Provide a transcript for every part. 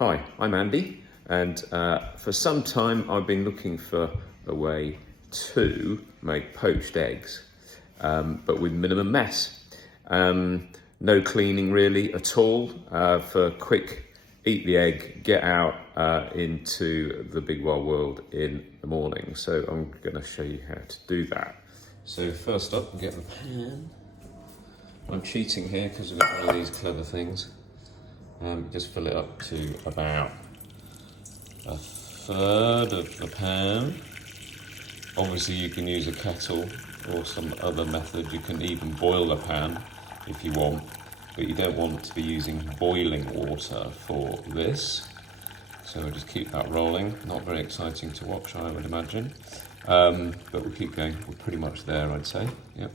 Hi, I'm Andy, and for some time I've been looking for a way to make poached eggs, but with minimum mess. No cleaning really at all, for quick eat the egg, get out into the big wide world in the morning. So I'm going to show you how to do that. So first up, get the pan. I'm cheating here because we've got one of these clever things. Just fill it up to about a third of the pan. Obviously you can use a kettle or some other method. You can even boil the pan if you want, but you don't want to be using boiling water for this. So we'll just keep that rolling. Not very exciting to watch, I would imagine, but we'll keep going. We're pretty much there, I'd say. Yep.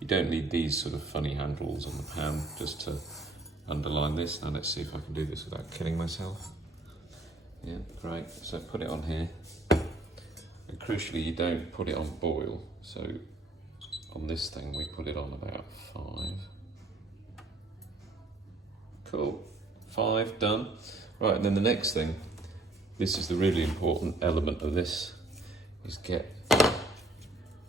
You don't need these sort of funny handles on the pan just to underline this. Now let's see if I can do this without killing myself. Yeah, great. So put it on here. And crucially, you don't put it on boil. So on this thing, we put it on about 5. Cool. 5 done. Right, and then the next thing, this is the really important element of this, is get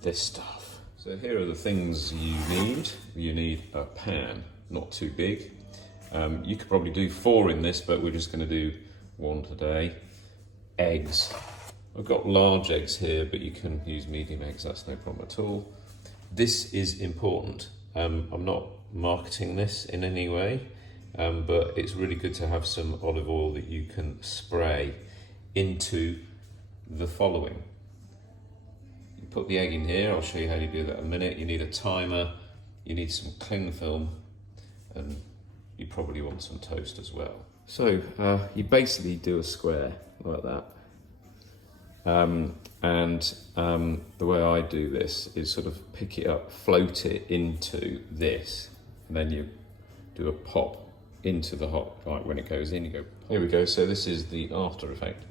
this stuff. So here are the things you need. You need a pan, not too big. You could probably do 4 in this, but we're just going to do 1 today. Eggs. I've got large eggs here, but you can use medium eggs, that's no problem at all. This is important. I'm not marketing this in any way, but it's really good to have some olive oil that you can spray into the following. You put the egg in here, I'll show you how you do that in a minute. You need a timer, you need some cling film, and you probably want some toast as well. So you basically do a square like that. The way I do this is sort of pick it up, float it into this, and then you do a pop into the hot, like when it goes in, you go pop. Here we go, so this is the after effect.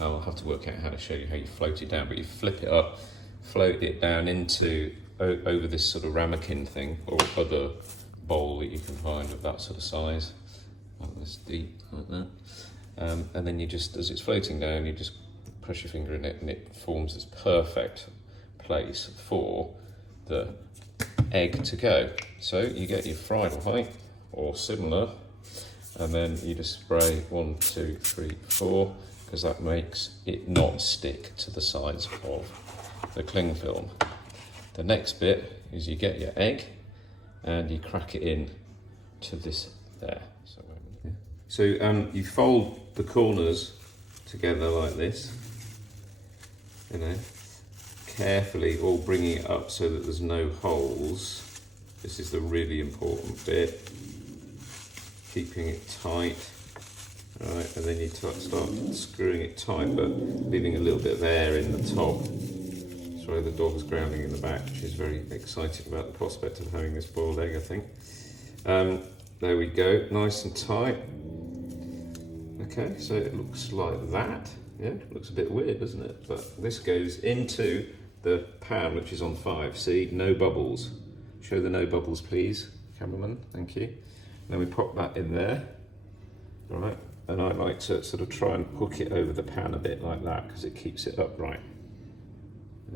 I'll have to work out how to show you how you float it down, but you flip it up, float it down into, over this sort of ramekin thing, or other bowl that you can find of that sort of size, like this deep, like that. And then you just, as it's floating down, you just press your finger in it and it forms this perfect place for the egg to go. So you get your fried height or similar, and then you just spray 1, 2, 3, 4, because that makes it not stick to the sides of the cling film. The next bit is you get your egg and you crack it in to this there. So you fold the corners together like this, you know, carefully, all bringing it up so that there's no holes. This is the really important bit, keeping it tight. All right, and then you start screwing it tight, but leaving a little bit of air in the top. Sorry, the dog's growling in the back. She's very excited about the prospect of having this boiled egg, I think. There we go, nice and tight. Okay, so it looks like that. Yeah, it looks a bit weird, doesn't it? But this goes into the pan, which is on 5. See, no bubbles. Show the no bubbles, please, cameraman. Thank you. Then we pop that in there. All right, and I like to sort of try and hook it over the pan a bit like that because it keeps it upright.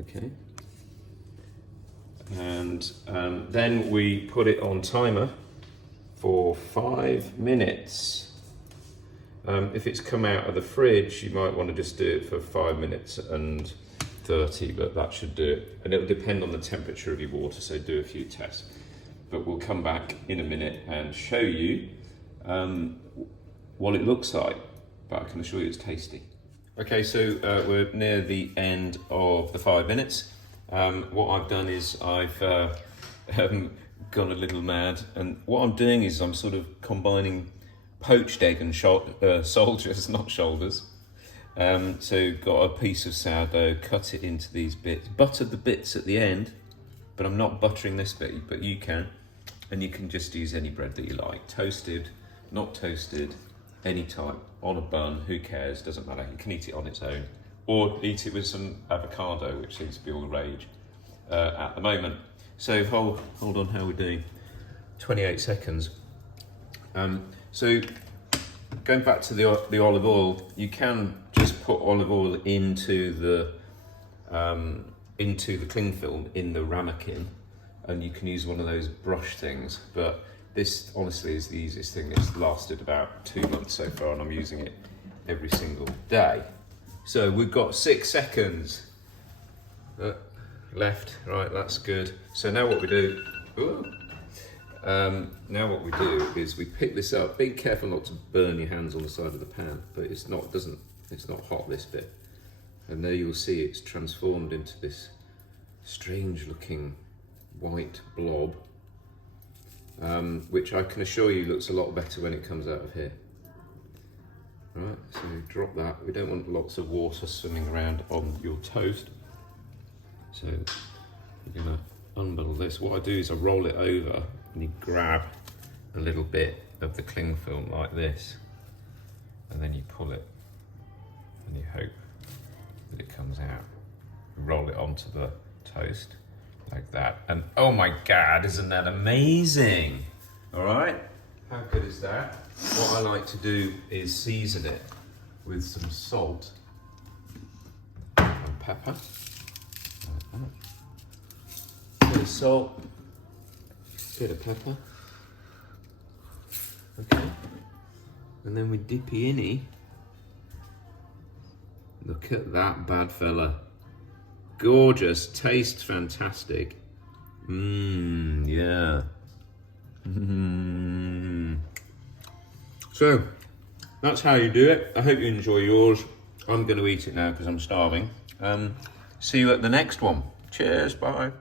Okay. And then we put it on timer for 5 minutes. If it's come out of the fridge, you might want to just do it for 5 minutes and 30, but that should do it. And it'll depend on the temperature of your water, so do a few tests. But we'll come back in a minute and show you what it looks like, but I can assure you it's tasty. Okay, so we're near the end of the 5 minutes. What I've done is I've gone a little mad, and what I'm doing is I'm sort of combining poached egg and soldiers, not shoulders. So got a piece of sourdough, cut it into these bits, buttered the bits at the end, but I'm not buttering this bit, but you can. And you can just use any bread that you like, toasted, not toasted, any type, on a bun, who cares, doesn't matter. You can eat it on its own, or eat it with some avocado, which seems to be all the rage at the moment. So hold on, how are we doing? 28 seconds. So going back to the olive oil, you can just put olive oil into the cling film in the ramekin, and you can use one of those brush things. But this honestly is the easiest thing. It's lasted about 2 months so far, and I'm using it every single day. So we've got 6 seconds left. Right, that's good. So now what we do? Now what we do is we pick this up. Be careful not to burn your hands on the side of the pan, but it's not hot, this bit. And there you'll see it's transformed into this strange looking white blob, which I can assure you looks a lot better when it comes out of here. Right, so drop that. We don't want lots of water swimming around on your toast. So we're gonna unbundle this. What I do is I roll it over and you grab a little bit of the cling film like this, and then you pull it and you hope that it comes out. You roll it onto the toast like that, and oh my God, isn't that amazing? All right, how good is that? What I like to do is season it with some salt and pepper. Bit of salt, bit of pepper. Okay, and then we dippy inny. Look at that bad fella. Gorgeous, tastes fantastic. Yeah. So, that's how you do it. I hope you enjoy yours. I'm going to eat it now because I'm starving. See you at the next one. Cheers, bye.